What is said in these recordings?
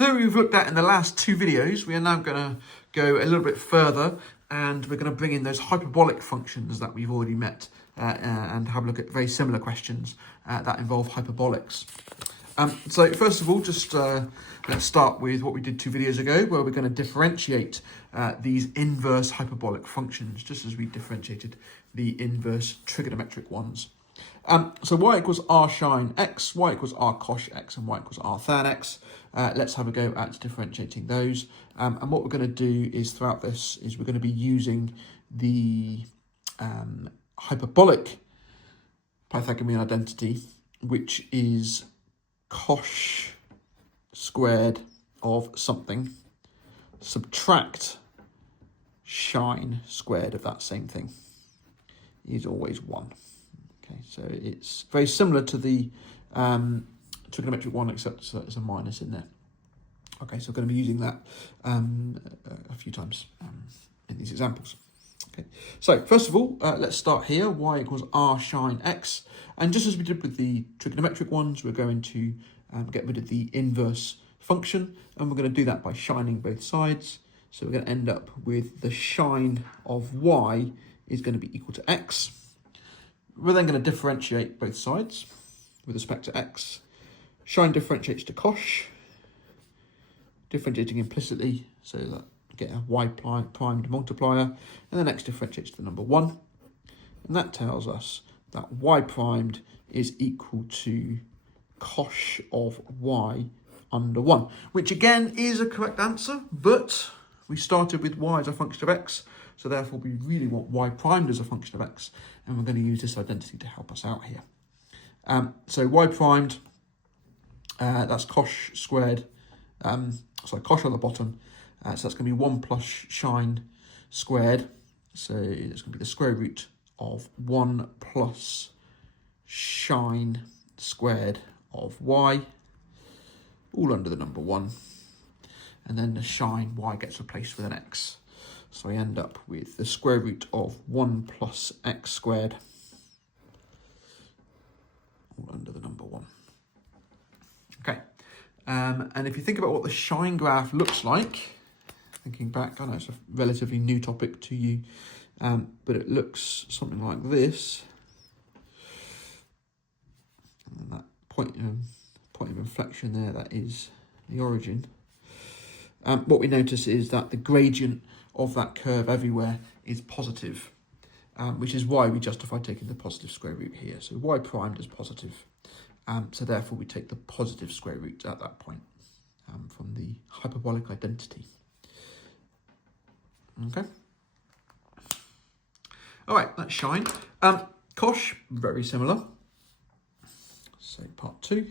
theory we've looked at in the last two videos, we are now going to go a little bit further, and we're going to bring in those hyperbolic functions that we've already met and have a look at very similar questions that involve hyperbolics. So first of all, just let's start with what we did two videos ago, where we're going to differentiate these inverse hyperbolic functions, just as we differentiated the inverse trigonometric ones. So y equals r sine x, y equals r cos x, and y equals r than x. Let's have a go at differentiating those. And what we're going to do is throughout this is we're going to be using the hyperbolic Pythagorean identity, which is cos squared of something, subtract sine squared of that same thing, is always 1. Okay, so it's very similar to the trigonometric one, except there's a minus in there. Okay, so we're going to be using that a few times in these examples. Okay, so first of all, let's start here. Y equals r sine x. And just as we did with the trigonometric ones, we're going to get rid of the inverse function. And we're going to do that by shining both sides. So we're going to end up with the sine of y is going to be equal to x. We're then going to differentiate both sides with respect to x. Sine differentiates to cos, differentiating implicitly, so that we get a y primed multiplier, and then x differentiates to the number 1. And that tells us that y primed is equal to cos of y under 1, which again is a correct answer, but we started with y as a function of x, so therefore we really want y primed as a function of x, and we're going to use this identity to help us out here. So y primed, that's cos squared, cos on the bottom, so that's going to be 1 plus sine squared, so it's going to be the square root of 1 plus sine squared of y, all under the number 1, and then the sine y gets replaced with an x. So I end up with the square root of 1 plus x squared, all under the number 1. Okay, and if you think about what the sine graph looks like, thinking back, I know it's a relatively new topic to you, but it looks something like this. And that point of inflection there, that is the origin. What we notice is that the gradient of that curve everywhere is positive, which is why we justify taking the positive square root here. So y primed is positive, so therefore we take the positive square root at that point from the hyperbolic identity. Okay. All right, that's sine. Cos, very similar. So part 2,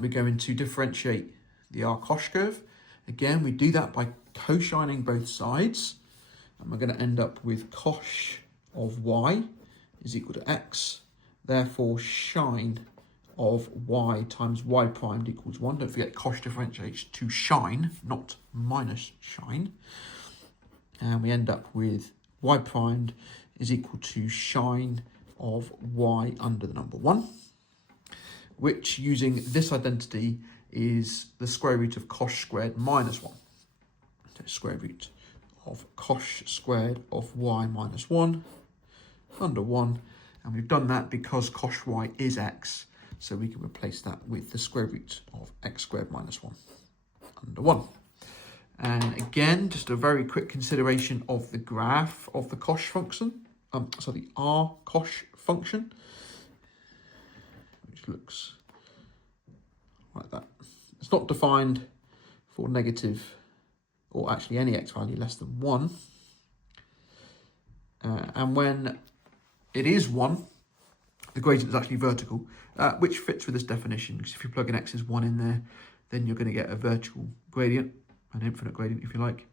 we're going to differentiate the r cos curve. Again, we do that by cosining both sides, and we're going to end up with cos of y is equal to x. Therefore, sine of y times y primed equals 1. Don't forget, cos differentiates to sine, not minus sine. And we end up with y primed is equal to sine of y under the number 1, which, using this identity, is the square root of cos squared minus 1. So square root of cos squared of y minus 1 under 1. And we've done that because cos y is x, so we can replace that with the square root of x squared minus 1 under 1. And again, just a very quick consideration of the graph of the cos function, so the r cos function, which looks like that. It's not defined for negative, or actually any x value less than 1. And when it is 1, the gradient is actually vertical, which fits with this definition, because if you plug an x as 1 in there, then you're going to get a vertical gradient, an infinite gradient if you like.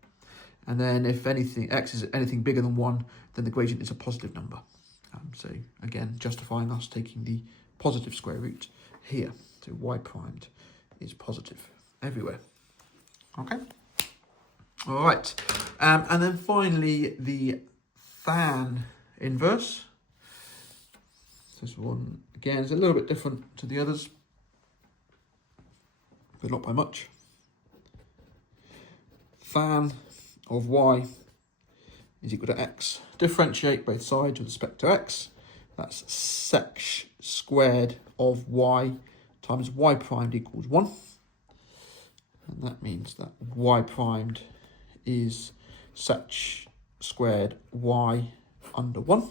And then if anything, x is anything bigger than 1, then the gradient is a positive number. So again, justifying us taking the positive square root here. So y primed is positive everywhere. Okay. All right. And then finally, the than inverse. This one, again, is a little bit different to the others, but not by much. Fan of y is equal to x. Differentiate both sides with respect to x. That's sec squared of y times y primed equals 1. And that means that y primed is sec squared y under 1.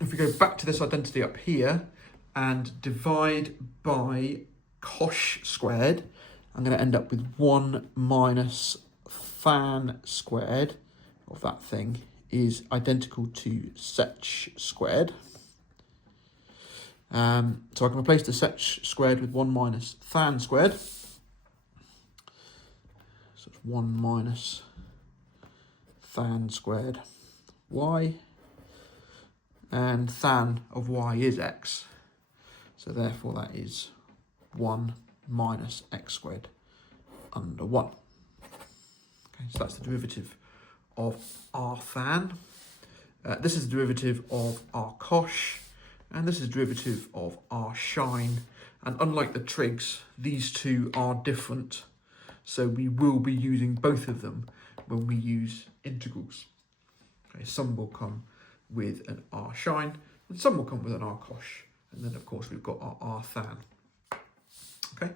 If we go back to this identity up here and divide by cosh squared, I'm going to end up with 1 minus fan squared of that thing is identical to sec squared. So I can replace the sec squared with 1 minus fan squared. So it's 1 minus fan squared y. And tan of y is x. So therefore that is 1 minus x squared under 1. Okay, so that's the derivative of r fan. This is the derivative of r cosh. And this is the derivative of r shine. And unlike the trigs, these two are different. So we will be using both of them when we use integrals. Okay, some will come with an r shine, and some will come with an r cosh. And then, of course, we've got our r fan. Okay,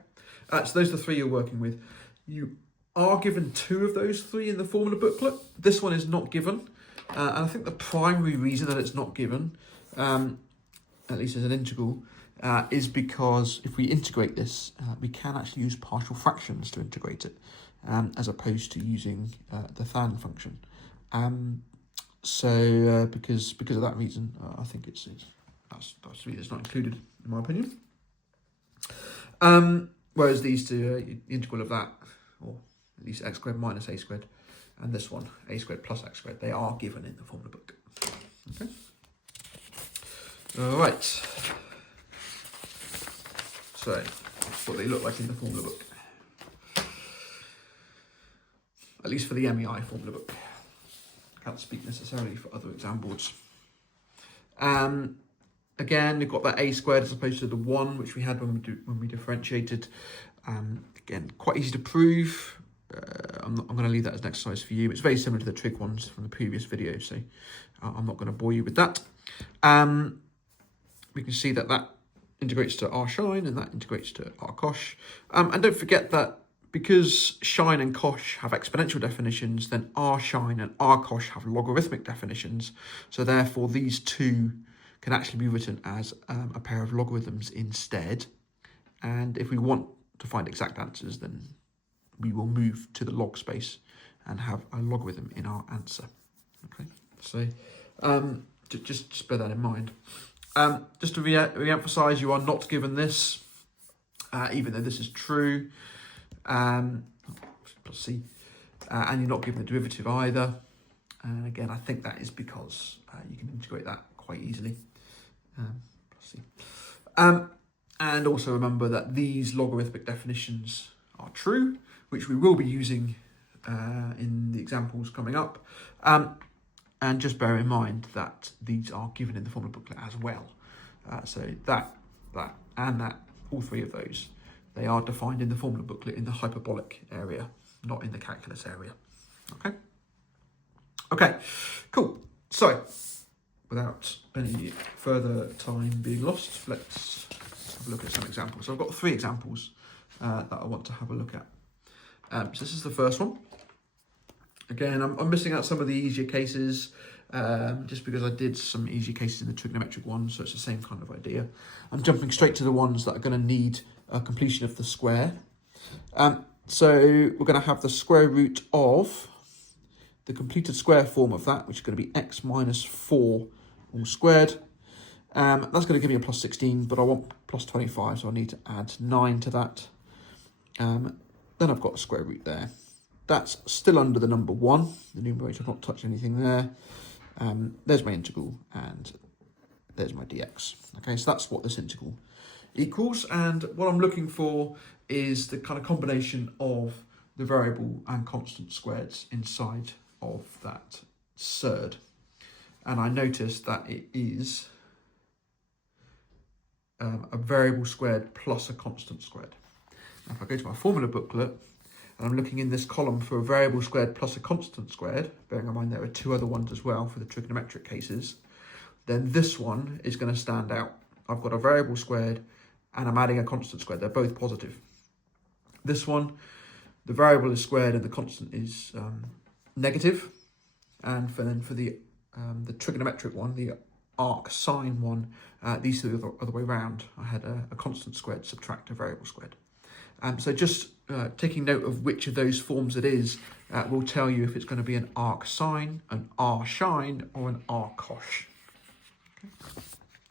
so those are the three you're working with. You are given 2 of those 3 in the formula booklet. This one is not given. And I think the primary reason that it's not given, at least as an integral, is because if we integrate this, we can actually use partial fractions to integrate it, as opposed to using the fan function. So because of that reason, I think that's the reason it's not included, in my opinion. Whereas these two, the integral of that, or at least x squared minus a squared, and this one, a squared plus x squared, they are given in the formula book. Okay. All right. So that's what they look like in the formula book. At least for the MEI formula book. Can't speak necessarily for other exam boards. Again, you've got that a squared as opposed to the 1, which we had when we differentiated. Again, quite easy to prove. I'm going to leave that as an exercise for you. It's very similar to the trig ones from the previous video, so I'm not going to bore you with that. We can see that that integrates to r shine and that integrates to r cosh. And don't forget that because shine and cosh have exponential definitions, then r shine and r cosh have logarithmic definitions. So therefore, these two can actually be written as a pair of logarithms instead. And if we want to find exact answers, then we will move to the log space and have a logarithm in our answer. Okay, so just bear that in mind. Just to re-emphasize, you are not given this, even though this is true. Let's see, and you're not given the derivative either. And again, I think that is because you can integrate that quite easily. Let's see. And also remember that these logarithmic definitions are true, which we will be using in the examples coming up. And just bear in mind that these are given in the formula booklet as well. So that, and that, all 3 of those, they are defined in the formula booklet in the hyperbolic area, not in the calculus area. Okay, cool. So, without any further time being lost, let's have a look at some examples. So I've got 3 examples that I want to have a look at. So this is the first one. Again, I'm missing out some of the easier cases just because I did some easier cases in the trigonometric ones, so it's the same kind of idea. I'm jumping straight to the ones that are going to need a completion of the square. So we're going to have the square root of the completed square form of that, which is going to be x minus 4 all squared. That's going to give me a plus 16, but I want plus 25, so I need to add 9 to that. Then I've got a square root there. That's still under the number 1. The numerator, I've not touched anything there. There's my integral, and there's my dx. Okay, so that's what this integral equals. And what I'm looking for is the kind of combination of the variable and constant squareds inside of that surd. And I noticed that it is a variable squared plus a constant squared. Now, if I go to my formula booklet, and I'm looking in this column for a variable squared plus a constant squared, bearing in mind there are two other ones as well for the trigonometric cases, then this one is going to stand out. I've got a variable squared and I'm adding a constant squared. They're both positive. This one, the variable is squared and the constant is negative. And for the trigonometric one, the arc sine one, these are the other way around. I had a constant squared subtract a variable squared. So just taking note of which of those forms it is will tell you if it's going to be an arc sine, an r sine, or an r cosh. Okay.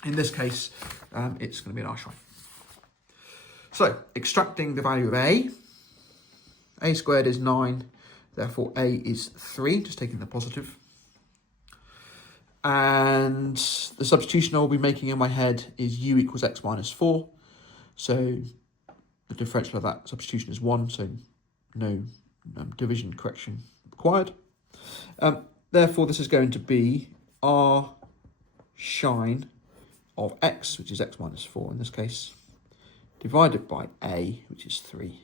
In this case, it's going to be an r sine. So extracting the value of a squared is 9, therefore a is 3, just taking the positive. And the substitution I'll be making in my head is u equals x minus 4. So the differential of that substitution is 1, so no division correction required. Therefore, this is going to be r sine of x, which is x minus 4 in this case, divided by a, which is 3,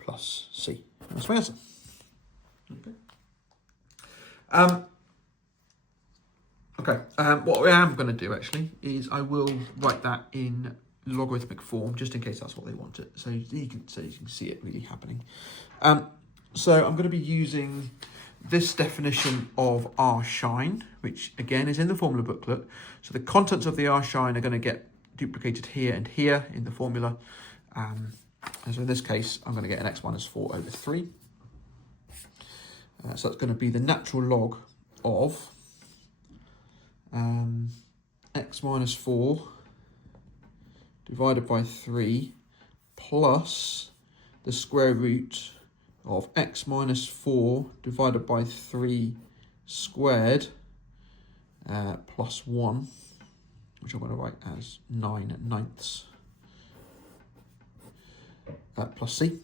plus c. That's my answer. Okay. What I am going to do actually is I will write that in logarithmic form, just in case that's what they want it, so you can see it really happening. So I'm going to be using this definition of r sine, which again is in the formula booklet. So the contents of the r sine are going to get duplicated here and here in the formula. And so in this case, I'm going to get an x minus 4 over 3. So that's going to be the natural log of x minus 4 divided by 3 plus the square root of x minus 4 divided by 3 squared plus 1, which I'm going to write as 9/9 plus c.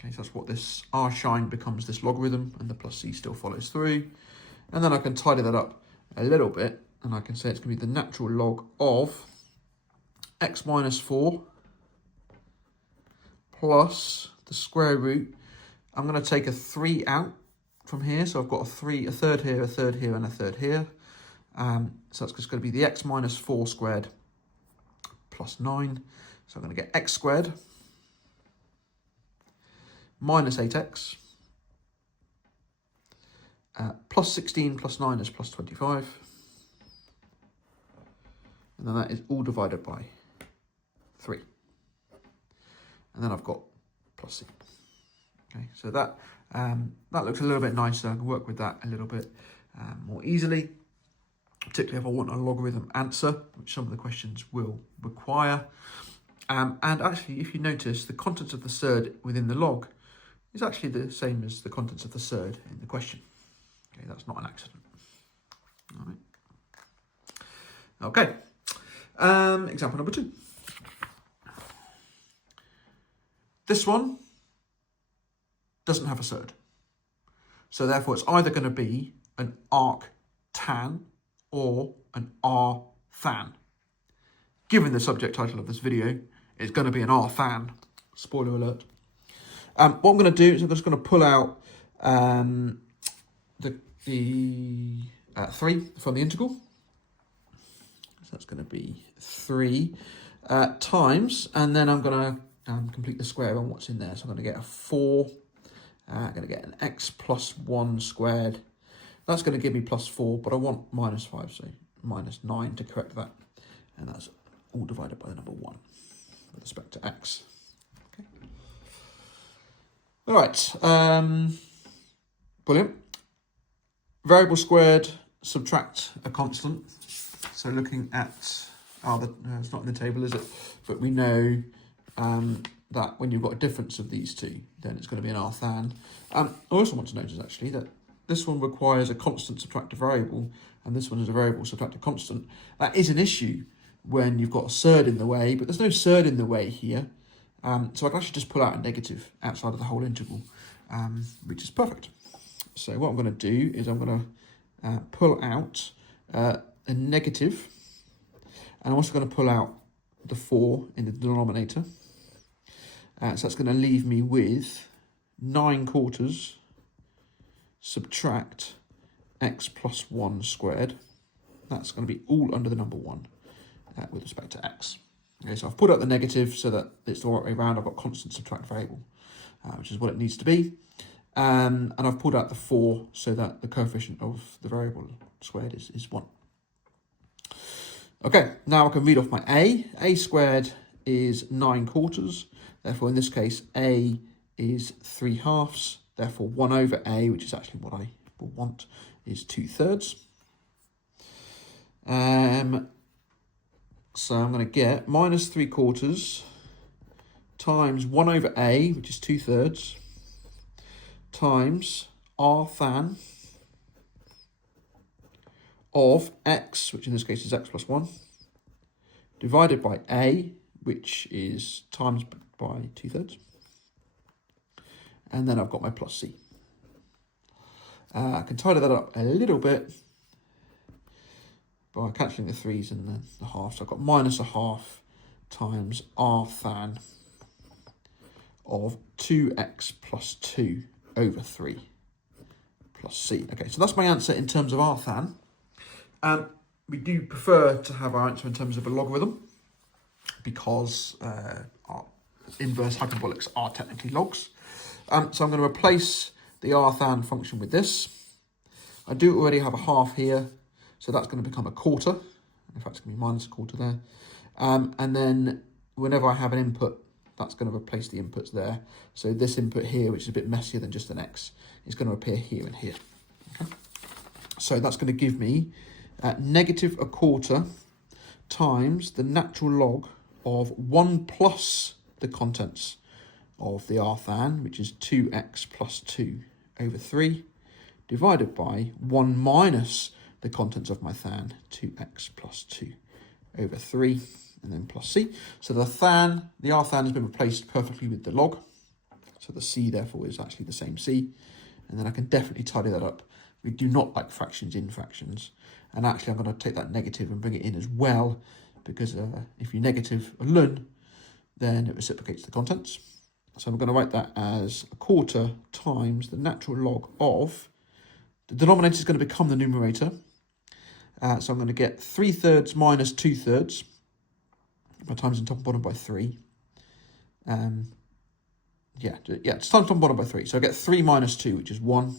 Okay, so that's what this r sine becomes, this logarithm, and the plus c still follows through. And then I can tidy that up a little bit, and I can say it's going to be the natural log of x minus 4 plus the square root. I'm going to take a 3 out from here, so I've got a third here, a third here, and a third here. So that's just going to be the x minus 4 squared plus 9. So I'm going to get x squared minus 8x plus 16 plus 9 is plus 25. And then that is all divided by 3. And then I've got plus c. Okay, so that looks a little bit nicer. I can work with that a little bit more easily, particularly if I want a logarithm answer, which some of the questions will require. And actually, if you notice, the contents of the surd within the log is actually the same as the contents of the surd in the question. Okay, that's not an accident. All right. Okay. Example number 2. This one doesn't have a surd. So therefore, it's either going to be an arc tan or an r than. Given the subject title of this video, it's going to be an r than. Spoiler alert. What I'm going to do is I'm just going to pull out the 3 from the integral. So that's going to be 3 times, and then I'm going to complete the square on what's in there. So I'm going to get a 4. I'm going to get an x plus 1 squared. That's going to give me plus 4, but I want minus 5, so minus 9 to correct that. And that's all divided by the number 1 with respect to x. Okay. All right. Brilliant. Variable squared, subtract a constant. So looking at, it's not in the table, is it? But we know that when you've got a difference of these two, then it's going to be an r than. I also want to notice actually that this one requires a constant subtract a variable, and this one is a variable subtract a constant. That is an issue when you've got a surd in the way, but there's no surd in the way here. So I can actually just pull out a negative outside of the whole integral, which is perfect. So what I'm going to do is I'm going to pull out a negative, and I'm also going to pull out the 4 in the denominator. So that's going to leave me with 9/4 subtract x plus 1 squared. That's going to be all under the number 1 with respect to x. Okay, so I've put out the negative so that it's the right way around. I've got constant subtract variable, which is what it needs to be. And I've pulled out the 4 so that the coefficient of the variable squared is 1. Okay, now I can read off my a. A squared is 9/4. Therefore, in this case, a is 3/2. Therefore, 1 over a, which is actually what I will want, is 2/3. So I'm going to get minus 3/4 times 1 over a, which is 2/3, times r than of x, which in this case is x plus 1, divided by a, which is times by 2/3. And then I've got my plus c. I can tidy that up a little bit by cancelling the 3's and the half. So I've got minus a half times r than of 2x plus 2 over 3 plus c. Okay, so that's my answer in terms of r than. We do prefer to have our answer in terms of a logarithm because our inverse hyperbolics are technically logs. So I'm going to replace the r than function with this. I do already have a half here, so that's going to become a quarter. In fact, it's going to be minus a quarter there. And then whenever I have an input, that's going to replace the inputs there. So this input here, which is a bit messier than just an x, is going to appear here and here. Okay? So that's going to give me negative a quarter times the natural log of 1 plus the contents of the r than, which is 2x plus 2 over 3, divided by 1 minus the contents of my than, 2x plus 2 over 3, and then plus c. So the r than has been replaced perfectly with the log. So the c, therefore, is actually the same c. And then I can definitely tidy that up. We do not like fractions in fractions. And actually, I'm going to take that negative and bring it in as well, because if you negative a ln, then it reciprocates the contents. So I'm going to write that as a quarter times the natural log of, the denominator is going to become the numerator. So I'm going to get 3/3 minus 2/3, by times in top and bottom by 3. It's times top and bottom by 3. So I get 3 minus 2, which is 1.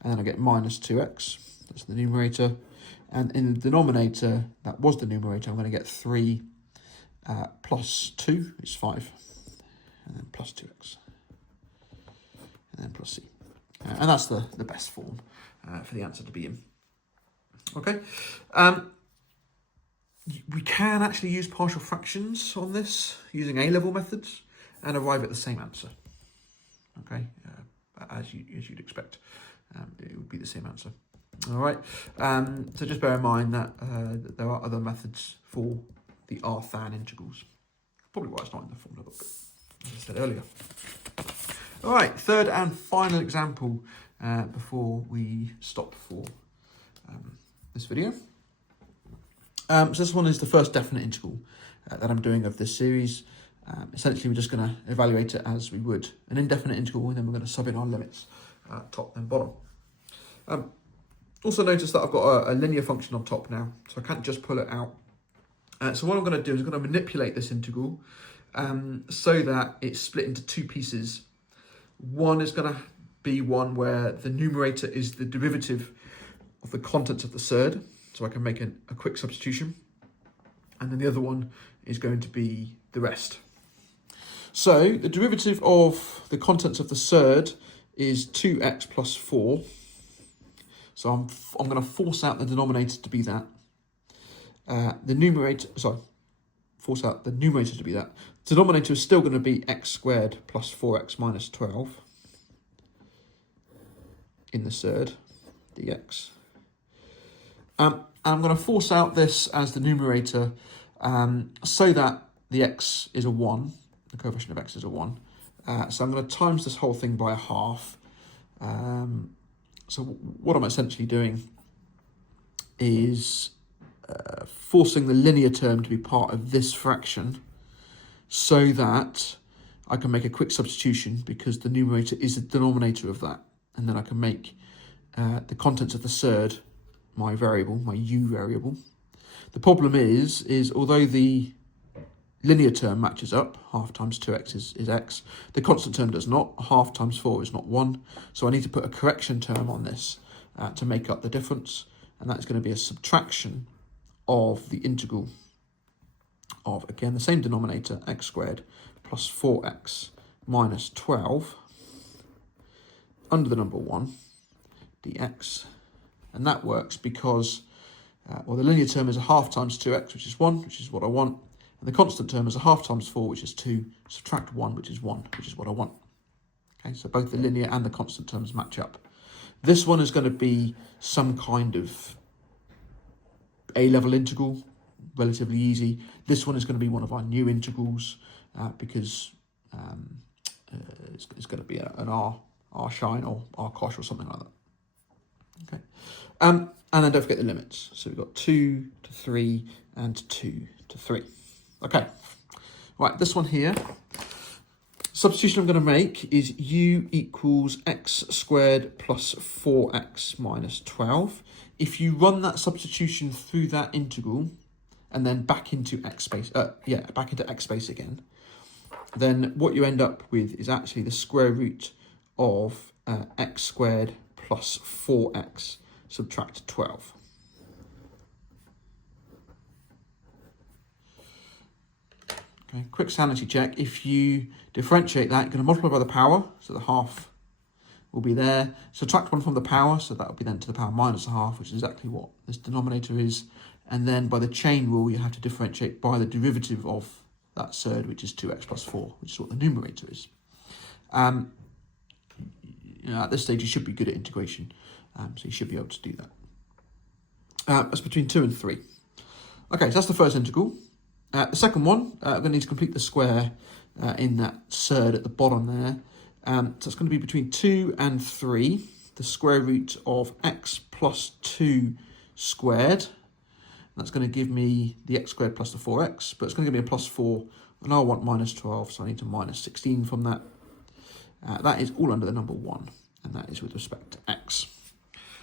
And then I get minus 2x, that's the numerator. And in the denominator, that was the numerator, I'm going to get 3 plus 2, which is 5. And then plus 2x. And then plus c. And that's the best form for the answer to be in. Okay. We can actually use partial fractions on this using A-level methods and arrive at the same answer. Okay, as you'd expect, it would be the same answer. All right. So just bear in mind that there are other methods for the r than integrals. Probably why it's not in the formula book, as I said earlier. All right, third and final example before we stop for this video. So this one is the first definite integral that I'm doing of this series. Essentially, we're just going to evaluate it as we would an indefinite integral, and then we're going to sub in our limits, top and bottom. Also notice that I've got a linear function on top now, so I can't just pull it out. So what I'm going to do is I'm going to manipulate this integral so that it's split into two pieces. One is going to be one where the numerator is the derivative of the contents of the surd, so I can make a quick substitution. And then the other one is going to be the rest. So the derivative of the contents of the surd is 2x plus 4. So I'm going to force out the denominator to be that. Force out the numerator to be that. The denominator is still going to be x squared plus 4x minus 12 in the surd, dx. And I'm going to force out this as the numerator so that the x is a 1, the coefficient of x is a 1. So I'm going to times this whole thing by a half. So what I'm essentially doing is forcing the linear term to be part of this fraction so that I can make a quick substitution because the numerator is the denominator of that. And then I can make the contents of the surd my variable, my u variable. The problem is although the linear term matches up, half times 2x is x, the constant term does not. Half times 4 is not 1. So I need to put a correction term on this to make up the difference. And that's going to be a subtraction of the integral of, again, the same denominator, x squared plus 4x minus 12 under the number 1 dx. And that works because, well, the linear term is a half times 2x, which is 1, which is what I want. And the constant term is a half times 4, which is 2, subtract 1, which is 1, which is what I want. Okay, so both the linear and the constant terms match up. This one is going to be some kind of A-level integral, relatively easy. This one is going to be one of our new integrals because it's going to be an R shine or R cosh or something like that. Okay, and then don't forget the limits. So we've got 2 to 3 and 2 to 3. Okay, right, this one here. Substitution I'm going to make is u equals x squared plus 4x minus 12. If you run that substitution through that integral and then back into x space, back into x space again, then what you end up with is actually the square root of x squared plus 4x subtract 12. Okay, quick sanity check. If you differentiate that, you're going to multiply by the power, so the half will be there. Subtract 1 from the power, so that will be then to the power minus a half, which is exactly what this denominator is. And then by the chain rule, you have to differentiate by the derivative of that surd, which is 2x plus 4, which is what the numerator is. At this stage, you should be good at integration, so you should be able to do that. That's between 2 and 3. Okay, so that's the first integral. The second one, I'm going to need to complete the square in that surd at the bottom there. So it's going to be between 2 and 3, the square root of x plus 2 squared. That's going to give me the x squared plus the 4x, but it's going to give me a plus 4, and I want minus 12, so I need to minus 16 from that. That is all under the number 1, and that is with respect to x.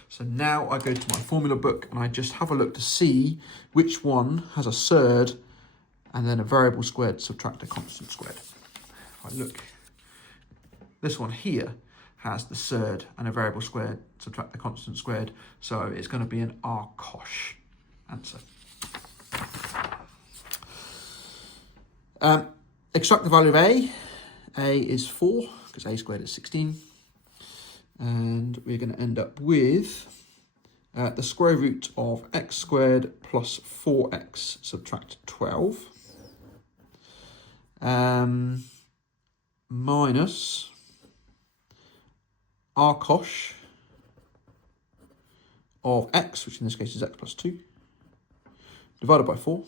So now I go to my formula book, and I just have a look to see which one has a surd, and then a variable squared subtract a constant squared. If I look, this one here has the surd and a variable squared subtract the constant squared, so it's going to be an R cosh answer. Extract the value of a. A is 4, because a squared is 16. And we're going to end up with the square root of x squared plus 4x subtract 12. Minus R cosh of x, which in this case is x plus 2, divided by 4.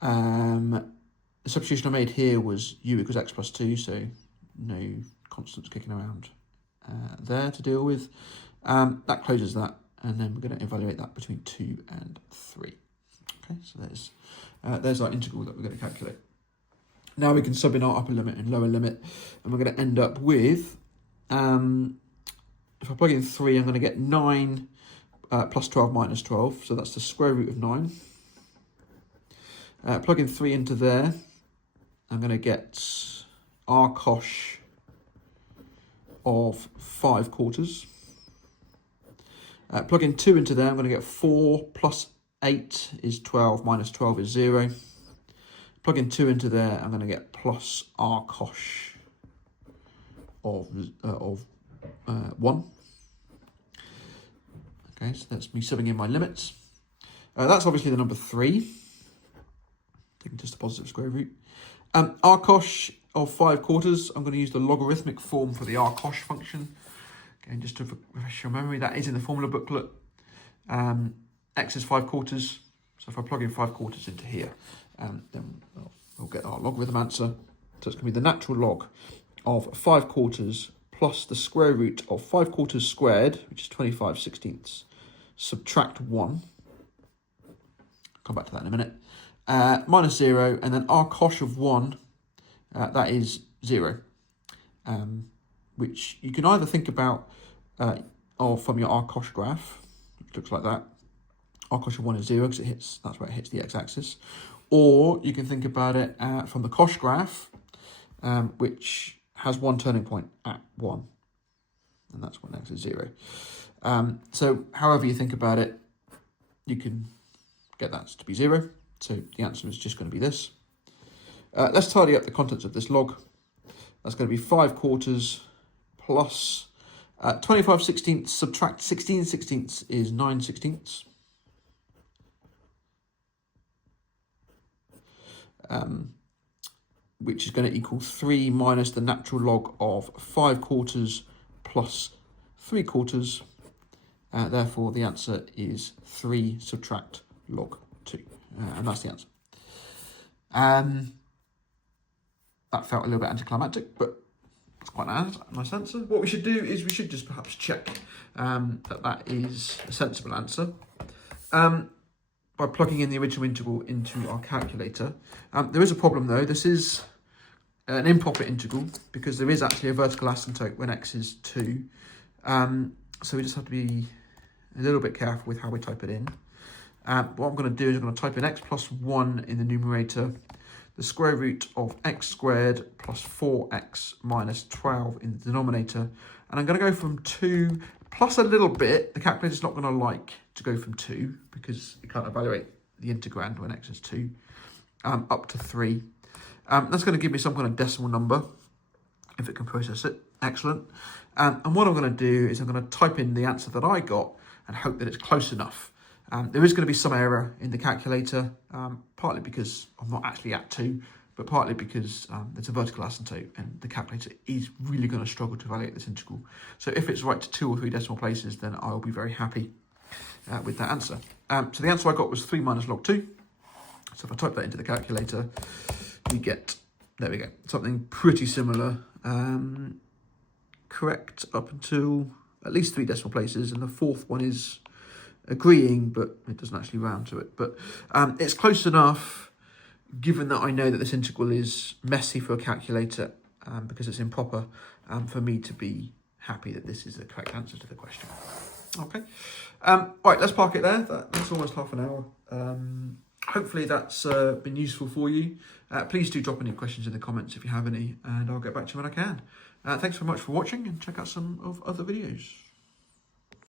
The substitution I made here was u equals x plus 2, so no constants kicking around there to deal with. That closes that, and then we're going to evaluate that between 2 and 3. Okay, so there's our integral that we're going to calculate. Now we can sub in our upper limit and lower limit, and we're going to end up with, if I plug in 3, I'm going to get 9 plus 12 minus 12, so that's the square root of 9. Plug in 3 into there, I'm going to get R cosh of 5 quarters. Plug in 2 into there, I'm going to get 4 plus 8 is 12, minus 12 is 0. Plug in 2 into there, I'm going to get plus R cosh of 1. Okay, so that's me subbing in my limits. That's obviously the number 3. Taking just a positive square root. R cosh of 5 quarters, I'm going to use the logarithmic form for the R cosh function. Again, just to refresh your memory, that is in the formula booklet. X is 5 quarters, so if I plug in 5 quarters into here, then we'll get our logarithm answer. So it's going to be the natural log of 5 quarters plus the square root of 5 quarters squared, which is 25/16, subtract 1. I'll come back to that in a minute. minus 0, and then our cosh of 1, that is 0. Which you can either think about or from your r cosh graph, which looks like that. R cosh of 1 is 0 because that's where it hits the x-axis. Or you can think about it from the cosh graph, which has one turning point at 1. And that's when x is 0. So however you think about it, you can get that to be 0. So the answer is just going to be this. Let's tidy up the contents of this log. That's going to be 5 quarters plus 25 sixteenths subtract 16 sixteenths is 9 sixteenths. Which is going to equal 3 minus the natural log of 5 quarters plus 3 quarters. Therefore, the answer is 3 subtract log 2. And that's the answer. That felt a little bit anticlimactic, but it's quite a nice answer. What we should do is we should just perhaps check that is a sensible answer. By plugging in the original integral into our calculator. There is a problem though. This is an improper integral because there is actually a vertical asymptote when x is 2. So we just have to be a little bit careful with how we type it in. What I'm going to do is I'm going to type in x plus 1 in the numerator, the square root of x squared plus 4x minus 12 in the denominator. And I'm going to go from 2 plus a little bit. The calculator's not going to like to go from 2 because it can't evaluate the integrand when x is 2, up to 3. That's going to give me some kind of decimal number, if it can process it. Excellent. And what I'm going to do is I'm going to type in the answer that I got and hope that it's close enough. There is going to be some error in the calculator, partly because I'm not actually at 2, but partly because there's a vertical asymptote and the calculator is really going to struggle to evaluate this integral. So if it's right to 2 or 3 decimal places, then I'll be very happy with that answer. So the answer I got was 3 minus log 2. So if I type that into the calculator, we get, there we go, something pretty similar. Correct up until at least 3 decimal places, and the 4th one is agreeing, but it doesn't actually round to it. But it's close enough, given that I know that this integral is messy for a calculator because it's improper, for me to be happy that this is the correct answer to the question. Okay. All right, let's park it there. That's almost half an hour. Hopefully that's been useful for you. Please do drop any questions in the comments if you have any, and I'll get back to you when I can. Thanks very much for watching, and check out some of other videos.